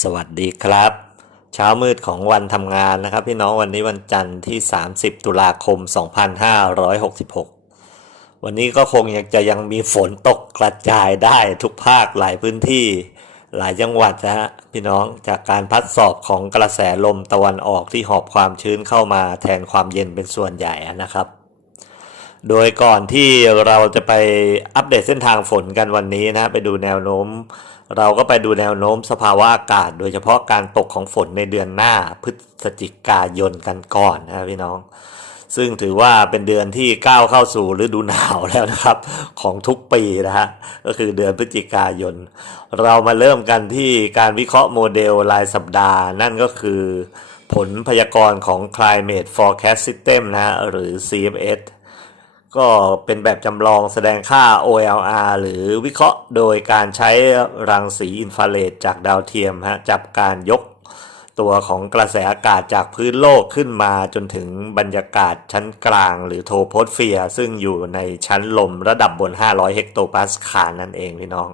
สวัสดีครับ เช้ามืดของวันทำงานนะครับ พี่น้องวันนี้วันจันทร์ที่ 30 ตุลาคม 2566 วันนี้ก็คงยังจะยังมีฝนตกกระจายได้ทุกภาคหลายพื้นที่หลายจังหวัดนะฮะพี่น้องจากการพัดสอบของกระแสลมตะวันออกที่หอบความชื้นเข้ามาแทนความเย็นเป็นส่วนใหญ่นะครับ โดยก่อนที่เราจะไปอัปเดตเส้นทางฝนกันวันนี้นะไปดูแนวโน้ม เราก็ไปดูแนวโน้มสภาวะอากาศ โดยเฉพาะการตกของฝนในเดือนหน้าพฤศจิกายนกันก่อนนะพี่น้อง ซึ่งถือว่าเป็นเดือนที่ก้าวเข้าสู่ฤดูหนาวแล้วนะครับ ของทุกปีนะฮะก็คือเดือนพฤศจิกายน เรามาเริ่มกันที่การวิเคราะห์โมเดลรายสัปดาห์ นั่นก็คือผลพยากรณ์ของ Climate Forecast System นะฮะหรือ CFS ก็เป็นแบบจำลองแสดงค่า OLR หรือวิเคราะห์โดยการใช้รังสีอินฟราเรดจากดาวเทียมฮะจับการยกตัวของกระแสอากาศจากพื้นโลกขึ้นมาจนถึงบรรยากาศชั้นกลางหรือโทโพสเฟียร์ซึ่งอยู่ในชั้นลมระดับบน 500 เฮกโตปาสคาลนั่นเองพี่น้อง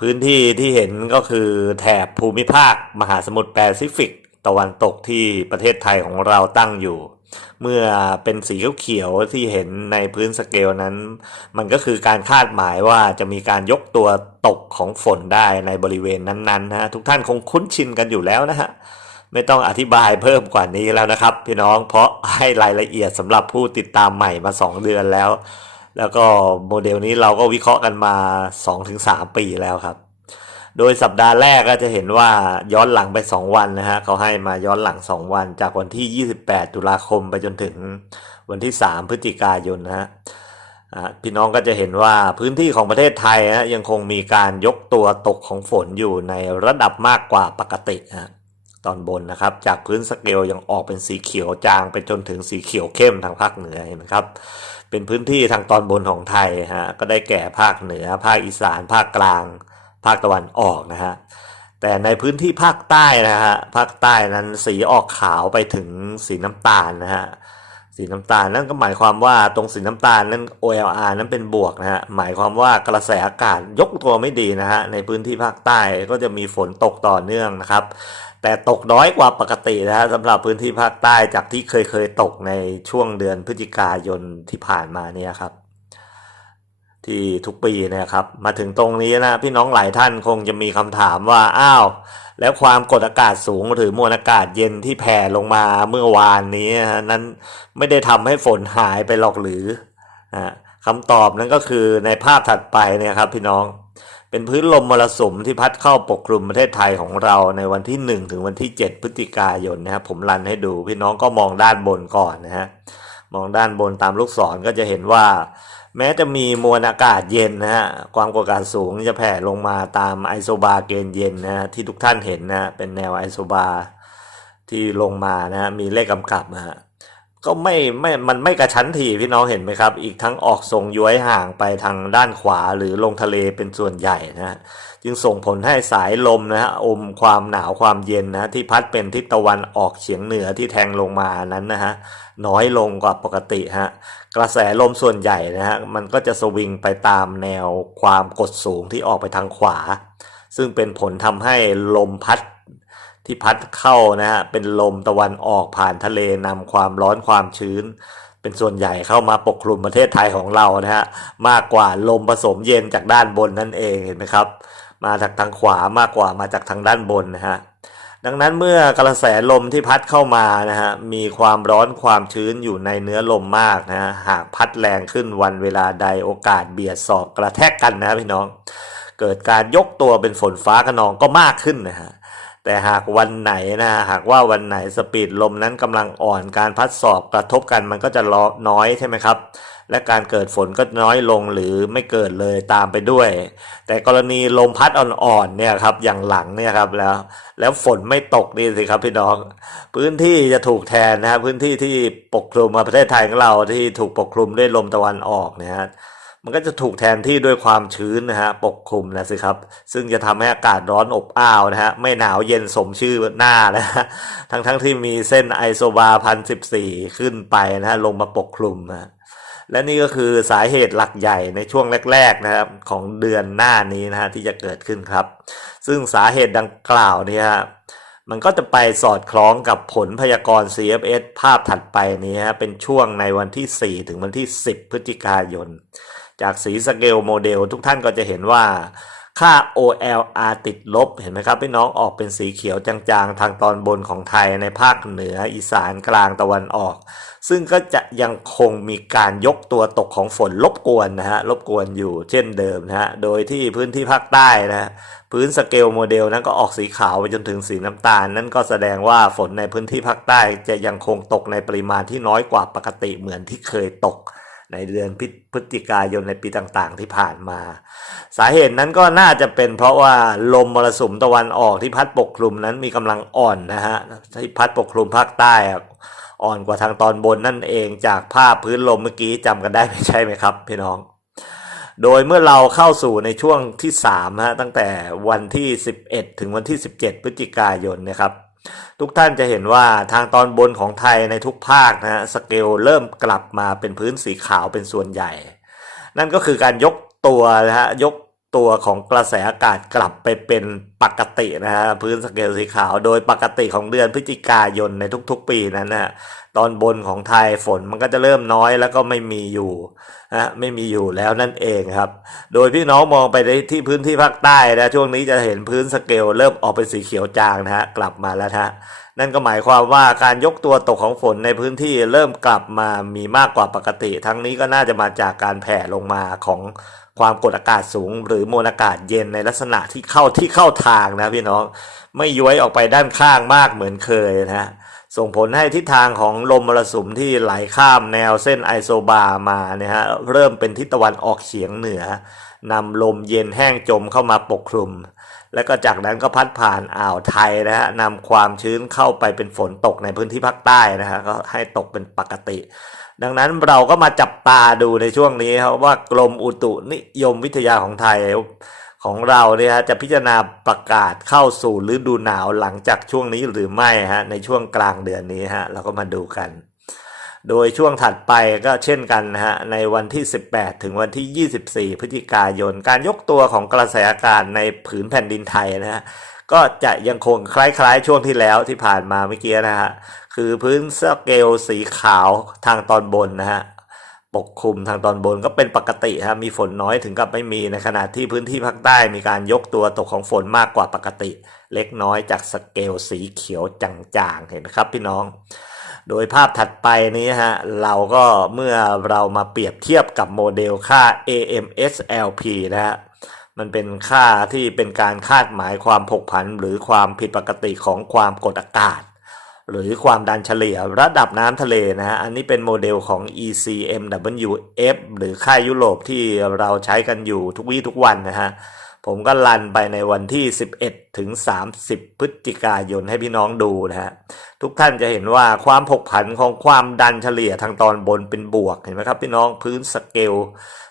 พื้นที่ที่เห็นก็คือแถบภูมิภาค มหาสมุทรแปซิฟิก ตะวันตกที่ประเทศไทยของเราตั้งอยู่ เมื่อเป็นสีเขียวๆที่เห็นในพื้นสเกลนั้น มันก็คือการคาดหมายว่าจะมีการยกตัวตกของฝนได้ในบริเวณนั้นๆนะฮะทุกท่านคงคุ้นชินกันอยู่แล้วนะฮะไม่ต้องอธิบายเพิ่มกว่านี้แล้วนะครับ พี่น้องเพราะให้รายละเอียดสำหรับผู้ติดตามใหม่มา 2 เดือนแล้ว แล้วก็โมเดลนี้เราก็วิเคราะห์กันมา 2-3 ปีแล้วครับ โดยสัปดาห์แรกก็จะเห็นว่าย้อนหลังไป 2 วันนะฮะเขาให้มาย้อนหลัง 2 วัน จากวันที่ 28 ตุลาคมไปจนถึงวันที่ 3 พฤศจิกายนนะฮะพี่น้องก็จะเห็นว่าพื้นที่ของประเทศไทยนะยังคงมีการยกตัวตกของฝนอยู่ในระดับมากกว่าปกตินะตอนบนนะครับ จากพื้นสเกลยังออกเป็นสีเขียวจางไปจนถึงสีเขียวเข้มทางภาคเหนือเห็นไหมครับ เป็นพื้นที่ทางตอนบนของไทยฮะก็ได้แก่ภาคเหนือ ภาคอีสานภาคกลาง ภาคตะวันออกนะฮะแต่ในพื้นที่ภาคใต้นะฮะภาคใต้นั้นสีออกขาวไปถึงสีน้ำตาลนะฮะสีน้ำตาลนั่นก็หมายความว่าตรงสีน้ำตาลนั้น OLR นั้นเป็นบวกนะฮะหมายความว่ากระแสอากาศยกตัวไม่ดีนะฮะในพื้นที่ภาคใต้ก็จะมีฝนตกต่อเนื่องนะครับ แต่ตกน้อยกว่าปกตินะฮะสำหรับพื้นที่ภาคใต้จากที่เคยเคยตกในช่วงเดือนพฤศจิกายนที่ผ่านมาเนี่ยครับ ที่ทุกปีเนะครับ มาถึงตรงนี้นะพี่น้องหลายท่านคงจะมีคำถามว่าอ้าวแล้วความกดอากาศสูงหรือมวลอากาศเย็นที่แผ่ลงมาเมื่อวานนี้นะนั้นไม่ได้ทำให้ฝนหายไปหรอกหรืออ่าคำตอบนั้นก็คือในภาพถัดไปเนี่ยครับพี่น้องเป็นพื้นลมมรสุมที่พัดเข้าปกคลุมประเทศไทยของเราในวันที่ 1 ถึงวันที่ 7 พฤศจิกายนนะครับผมรันให้ดูพี่น้องก็มองด้านบนก่อนนะฮะมองด้านบนตามลูกศรก็จะเห็นว่า แม้จะมีมวลอากาศเย็นนะฮะความกดอากาศสูงจะแผ่ลงมาตามไอโซบาร์เกณฑ์เย็นนะฮะที่ทุกท่านเห็นนะฮะเป็นแนวไอโซบาร์ที่ลงมานะฮะมีเลขกำกับนะฮะ ก็ไม่ไม่มันไม่กระชั้นถี่พี่น้องเห็นไหมครับ อีกทั้งออกทรงย้วยห่างไปทางด้านขวาหรือลงทะเลเป็นส่วนใหญ่นะฮะจึงส่งผลให้สายลมนะฮะอมความหนาวความเย็นนะที่พัดเป็นทิศตะวันออกเฉียงเหนือที่แทงลงมานั้นนะฮะน้อยลงกว่าปกติฮะกระแสลมส่วนใหญ่นะฮะมันก็จะสวิงไปตามแนวความกดสูงที่ออกไปทางขวา ซึ่งเป็นผลทำให้ลมพัด ที่พัดเข้านะฮะเป็นลมตะวันออกผ่านทะเลนำความร้อนความชื้น เป็นส่วนใหญ่เข้ามาปกคลุมประเทศไทยของเรานะฮะมากกว่าลมผสมเย็นจากด้านบนนั่นเองเห็นไหมครับ มาจากทางขวามากกว่ามาจากทางด้านบนนะฮะดังนั้นเมื่อกระแสลมที่พัดเข้ามานะฮะมีความร้อนความชื้นอยู่ในเนื้อลมมากนะฮะหากพัดแรงขึ้นวันเวลาใดโอกาสเบียดศอกกระแทกกันนะพี่น้อง เกิดการยกตัวเป็นฝนฟ้าขนองก็มากขึ้นนะฮะ แต่หากวันไหนนะหากว่าวันไหนสปีดลมนั้นกำลังอ่อนการพัดสอบกระทบกันมันก็จะน้อยใช่ไหมครับ และการเกิดฝนก็น้อยลงหรือไม่เกิดเลยตามไปด้วย แต่กรณีลมพัดอ่อนๆเนี่ยครับอย่างหลังเนี่ยครับแล้ว แล้วฝนไม่ตกนี่สิครับพี่น้อง พื้นที่จะถูกแทนนะฮะพื้นที่ที่ปกคลุมมาประเทศไทยของเราที่ถูกปกคลุมด้วยลมตะวันออกเนี่ยฮะ มันก็จะถูกแทนที่ด้วยความชื้นนะฮะปกคลุมนะสิครับ ซึ่งจะทำให้อากาศร้อนอบอ้าวนะฮะไม่หนาวเย็นสมชื่อหน้านะฮะทั้งทั้งที่มีเส้นไอโซบาพันสิบสี่ขึ้นไปนะฮะลงมาปกคลุมนะและนี่ก็คือสาเหตุหลักใหญ่ในช่วงแรกๆนะครับของเดือนหน้านี้นะฮะที่จะเกิดขึ้นครับ ซึ่งสาเหตุดังกล่าวเนี่ยฮะมันก็จะไปสอดคล้องกับผลพยากรณ์ CFS ภาพถัดไปนี้ฮะเป็นช่วงในวันที่ 4 ถึงวันที่ 10 พฤศจิกายน จากสีสเกลโมเดลทุกท่านก็จะเห็นว่าค่า OLR ติดลบเห็นไหมครับพี่น้องออกเป็นสีเขียวจางๆ ทางตอนบนของไทยในภาคเหนืออีสานกลางตะวันออก ซึ่งก็จะยังคงมีการยกตัวตกของฝนรบกวนนะฮะรบกวนอยู่เช่นเดิมนะฮะโดยที่พื้นที่ภาคใต้นะฮะพื้นสเกลโมเดลนั้นก็ออกสีขาวไปจนถึงสีน้ำตาล นั่นก็แสดงว่าฝนในพื้นที่ภาคใต้จะยังคงตกในปริมาณที่น้อยกว่าปกติเหมือนที่เคยตก ในเดือนพฤศจิกายนในปีต่างๆ ที่ผ่านมา สาเหตุนั้นก็น่าจะเป็นเพราะว่าลมมรสุมตะวันออกที่พัดปกคลุมนั้นมีกำลังอ่อนนะฮะที่พัดปกคลุมภาคใต้อ่อนกว่าทางตอนบนนั่นเองจากภาพพื้นลมเมื่อกี้จำกันได้ไม่ใช่ไหมครับพี่น้อง โดยเมื่อเราเข้าสู่ในช่วงที่3ฮะตั้งแต่วันที่ 11 ถึงวันที่ 17 พฤศจิกายนนะครับ ทุกท่านจะเห็นว่าทางตอนบนของไทยในทุกภาคนะฮะสเกลเริ่มกลับมาเป็นพื้นสีขาวเป็นส่วนใหญ่ นั่นก็คือการยกตัวนะฮะยก ตัวของกระแสอากาศกลับไปเป็นปกตินะฮะพื้นสเกลสีขาวโดยปกติของเดือนพฤศจิกายนในทุกๆปีนั้นนะตอนบนของไทยฝนมันก็จะเริ่มน้อยแล้วก็ไม่มีอยู่นะไม่มีอยู่แล้วนั่นเองครับ โดยพี่น้องมองไปที่พื้นที่ภาคใต้นะช่วงนี้จะเห็นพื้นสเกลเริ่มออกเป็นสีเขียวจางนะฮะกลับมาแล้วฮะ นั่นก็หมายความว่าการยกตัวตกของฝนในพื้นที่เริ่มกลับมามีมากกว่าปกติ ทั้งนี้ก็น่าจะมาจากการแผ่ลงมาของความกดอากาศสูง หรือมวลอากาศเย็นในลักษณะที่เข้าที่เข้าทางนะพี่น้องไม่ย้วยออกไปด้านข้างมากเหมือนเคยนะส่งผลให้ทิศทางของลมมรสุมที่ไหลข้ามแนวเส้นไอโซบามาเนี่ยฮะเริ่มเป็นทิศตะวันออกเฉียงเหนือนำลมเย็นแห้งจมเข้ามาปกคลุม แล้วก็จากนั้นก็พัดผ่านอ่าวไทยนะฮะนำความชื้นเข้าไปเป็นฝนตกในพื้นที่ภาคใต้นะฮะก็ให้ตกเป็นปกติ ดังนั้นเราก็มาจับตาดูในช่วงนี้ครับว่ากรมอุตุนิยมวิทยาของไทยของเราเนี่ยฮะจะพิจารณาประกาศเข้าสู่ฤดูหนาวหลังจากช่วงนี้หรือไม่ฮะในช่วงกลางเดือนนี้ฮะเราก็มาดูกัน โดยช่วงถัดไปก็เช่นกันนะฮะในวันที่ 18 ถึงวันที่ 24 พฤศจิกายน การยกตัวของกระแสอากาศในผืนแผ่นดินไทยนะฮะก็จะยังคงคล้ายๆ ช่วงที่แล้วที่ผ่านมาเมื่อกี้นะฮะคือพื้นสเกลสีขาวทางตอนบนนะฮะปกคลุมทางตอนบนก็เป็นปกติฮะมีฝนน้อยถึงกับไม่มีในขณะที่พื้นที่ภาคใต้มีการยกตัวตกของฝนมากกว่าปกติ เล็กน้อยจากสเกลสีเขียวจางๆเห็นไหมครับพี่น้อง โดยภาพถัดไปนี้ฮะเราก็เมื่อเรามาเปรียบเทียบกับโมเดลค่า AMSLP นะฮะมันเป็นค่าที่เป็นการคาดหมายความผกผัน หรือความผิดปกติของความกดอากาศ หรือความดันเฉลี่ยระดับน้ำทะเลนะฮะอันนี้เป็นโมเดลของ ECMWF หรือค่ายยุโรปที่เราใช้กันอยู่ทุกวี่ทุกวันนะฮะ ผมก็ลันไปในวันที่ 11 ถึง 30 พฤศจิกายนให้พี่น้องดูนะฮะ ทุกท่านจะเห็นว่าความผกผันของความดันเฉลี่ยทางตอนบนเป็นบวกเห็นไหมครับพี่น้องพื้นสเกล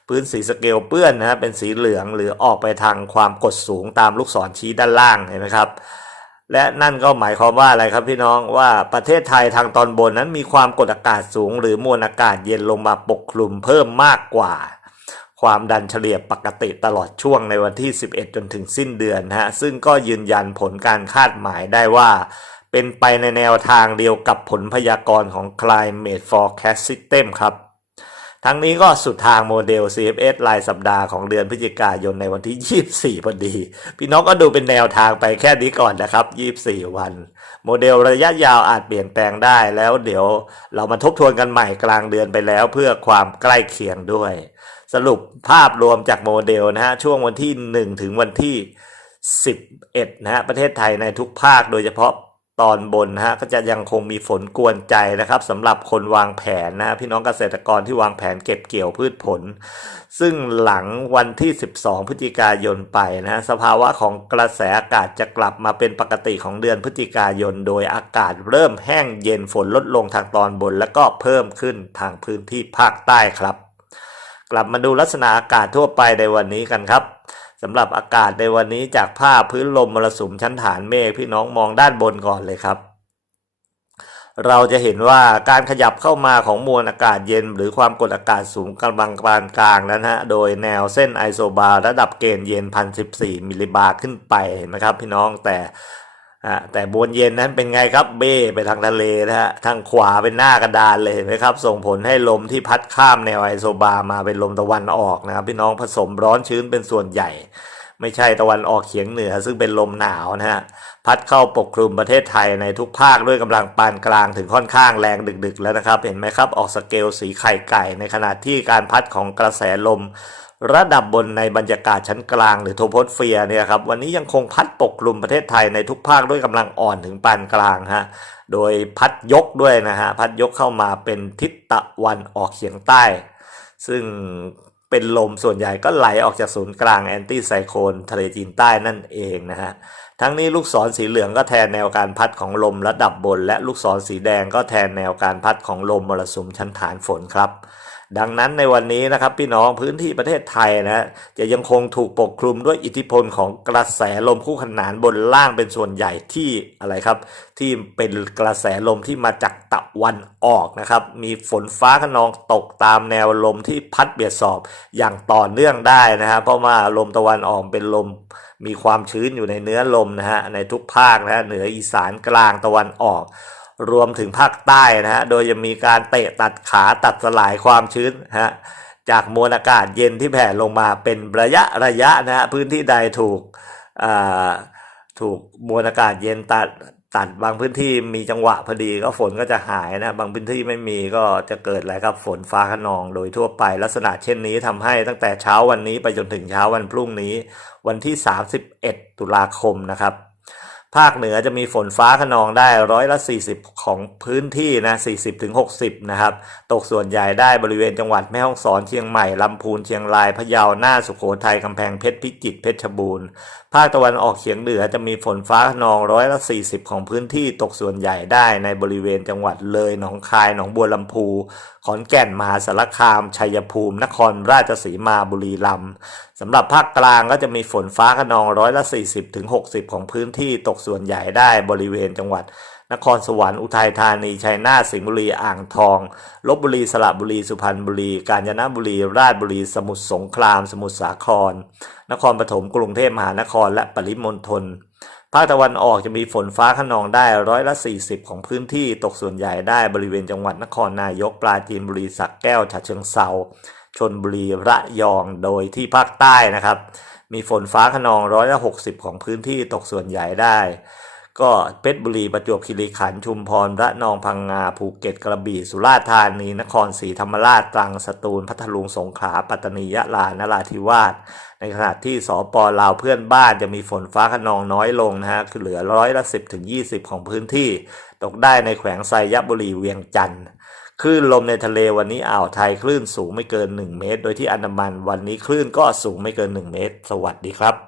พื้นสีสเกลเปื้อนนะฮะเป็นสีเหลืองหรือออกไปทางความกดสูงตามลูกศรชี้ด้านล่างเห็นไหมครับและนั่นก็หมายความว่าอะไรครับพี่น้องว่าประเทศไทยทางตอนบนนั้นมีความกดอากาศสูง หรือมวลอากาศเย็นลงมาปกคลุมเพิ่มมากกว่า ความดันเฉลี่ยปกติตลอดช่วงในวันที่ 11 จนถึงสิ้นเดือนนะฮะซึ่งก็ยืนยันผลการคาดหมายได้ว่าเป็นไปในแนวทางเดียวกับผลพยากรณ์ของ Climate Forecast System ครับ ทั้งนี้ก็สุดทางโมเดล CFS รายสัปดาห์ของเดือนพฤศจิกายนในวันที่ 24 พอดี พี่น้องก็ดูเป็นแนวทางไปแค่นี้ก่อนนะครับ 24 วัน โมเดลระยะยาวอาจเปลี่ยนแปลงได้แล้วเดี๋ยวเรามาทบทวนกันใหม่กลางเดือนไปแล้วเพื่อความใกล้เคียงด้วย สรุปภาพรวมจากโมเดลนะฮะช่วงวันที่ 1 ถึงวันที่ 11นะฮะประเทศไทยในทุกภาคโดยเฉพาะ ตอนบนฮะก็จะยังคงมีฝนกวนใจนะครับสำหรับคนวางแผนนะพี่น้องเกษตรกรที่วางแผนเก็บเกี่ยวพืชผล ซึ่งหลังวันที่ 12 พฤศจิกายนไปนะฮะสภาวะของกระแสอากาศจะกลับมาเป็นปกติของเดือนพฤศจิกายน โดยอากาศเริ่มแห้งเย็นฝนลดลงทางตอนบน แล้วก็เพิ่มขึ้นทางพื้นที่ภาคใต้ครับ กลับมาดูลักษณะอากาศทั่วไปในวันนี้กันครับ สำหรับอากาศในวันนี้จากภาพพื้นลมมรสุมชั้นฐานเมฆพี่น้องมองด้านบนก่อนเลยครับเราจะเห็นว่าการขยับเข้ามาของมวลอากาศเย็น หรือความกดอากาศสูงกำลังปานกลางนั้นฮะโดยแนวเส้นไอโซบาร์ระดับเกณฑ์เย็น 1,014 มิลลิบาร์ขึ้นไปนะครับพี่น้องแต่ อ่าแต่มวลเย็นนั้นเป็นไงครับเบ้ไปทางทะเลนะฮะทางขวาเป็นหน้ากระดานเลยเห็นไหมครับ ส่งผลให้ลมที่พัดข้ามแนวไอโซบาร์มาเป็นลมตะวันออกนะครับพี่น้องผสมร้อนชื้นเป็นส่วนใหญ่ ไม่ใช่ตะวันออกเฉียงเหนือ ซึ่งเป็นลมหนาวนะฮะพัดเข้าปกคลุมประเทศไทยในทุกภาคด้วยกำลังปานกลางถึงค่อนข้างแรงดึกๆ แล้วนะครับ เห็นไหมครับออกสเกลสีไข่ไก่ ในขณะที่การพัดของกระแสลม ระดับบนในบรรยากาศชั้นกลางหรือโทโพสเฟียร์เนี่ยครับวันนี้ยังคงพัดปกคลุมประเทศไทยในทุกภาคด้วยกำลังอ่อนถึงปานกลางฮะโดยพัดยกด้วยนะฮะพัดยกเข้ามาเป็นทิศตะวันออกเฉียงใต้ ซึ่งเป็นลมส่วนใหญ่ก็ไหลออกจากศูนย์กลางแอนตี้ไซโคลนทะเลจีนใต้นั่นเองนะฮะทั้งนี้ลูกศรสีเหลืองก็แทนแนวการพัดของลมระดับบน และลูกศรสีแดงก็แทนแนวการพัดของลมมรสุมชั้นฐานฝนครับ ดังนั้นในวันนี้นะครับพี่น้องพื้นที่ประเทศไทยนะจะยังคงถูกปกคลุมด้วยอิทธิพลของกระแสลมคู่ขนานบนล่างเป็นส่วนใหญ่ที่อะไรครับ ที่เป็นกระแสลมที่มาจากตะวันออกนะครับ มีฝนฟ้าขนองตกตามแนวลมที่พัดเบียดสอบอย่างต่อเนื่องได้นะฮะเพราะว่าลมตะวันออกเป็นลมมีความชื้นอยู่ในเนื้อลมนะฮะในทุกภาคนะฮะเหนืออีสานกลางตะวันออก รวมถึงภาคใต้นะฮะ โดยจะมีการเตะตัดขาตัดสลายความชื้นฮะจากมวลอากาศเย็นที่แผ่ลงมาเป็นระยะระยะนะฮะพื้นที่ใดถูกอ่าถูกมวลอากาศเย็นตัดตัดบางพื้นที่มีจังหวะพอดีก็ฝนก็จะหายนะบางพื้นที่ไม่มีก็จะเกิดอะไรครับฝนฟ้าขนองโดยทั่วไป ลักษณะเช่นนี้ทำให้ตั้งแต่เช้าวันนี้ไปจนถึงเช้าวันพรุ่งนี้ วันที่ 31 ตุลาคมนะครับ ภาคเหนือจะมีฝนฟ้าขนองได้ร้อยละ 40 ของพื้นที่นะ 40ถึง60 นะครับ ตกส่วนใหญ่ได้บริเวณจังหวัดแม่ฮ่องสอนเชียงใหม่ลำพูนเชียงรายพะเยาหน้าสุโขทัยกำแพงเพชรพิจิตรเพชรบูรณ์าคตะวันออกเฉียงเหนือจะมีฝนฟ้าขนองร้อยละ 40 ของพื้นที่ตกส่วนใหญ่ได้ในบริเวณจังหวัดเลยหนองคายหนองบัวลำพู ขอนแก่นมหาสารคาม ชัยภูมิ นครราชสีมาบุรีรัมย์สำหรับภาคกลางก็จะมีฝนฟ้าขนองร้อยละ 40ถึง60 ของพื้นที่ตกส่วนใหญ่ได้บริเวณจังหวัด นครสวรรค์อุทัยธานีชัยนาทสิงห์บุรีอ่างทองลบบุรีสระบุรีสุพรรณบุรี กาญจนบุรี ราชบุรี สมุทรสงคราม สมุทรสาคร นครปฐมกรุงเทพมหานครและปริมณฑลภาคตะวันออกจะมีฝนฟ้าขนองได้ร้อยละ 40 ของพื้นที่ตกส่วนใหญ่ได้บริเวณจังหวัดนครนายกปราจีนบุรีสระแก้วฉะเชิงเซาชนบุรีระยองโดยที่ภาคใต้นะครับ มีฝนฟ้าขนองร้อยละ 60 ของพื้นที่ตกส่วนใหญ่ได้ ก็เพชรบุรีประจวบคีรีขันธ์ชุมพรระนองพังงาภูเก็ตกระบี่สุราษฎร์ธานีนครศรีธรรมราชตรังสตูลพัทลุงสงขลาปัตตานียะลานราธิวาสในขณะที่สปลาวเพื่อนบ้านจะมีฝนฟ้าขนองน้อยลงนะฮะคือเหลือร้อยละสิบถึงยี่สิบของพื้นที่ ตกได้ในแขวงไซยบุรีเวียงจันทร์คลื่นลมในทะเลวันนี้อ่าวไทยคลื่นสูงไม่เกิน 1 เมตร โดยที่อันดามันวันนี้คลื่นก็สูงไม่เกิน 1 เมตร สวัสดีครับ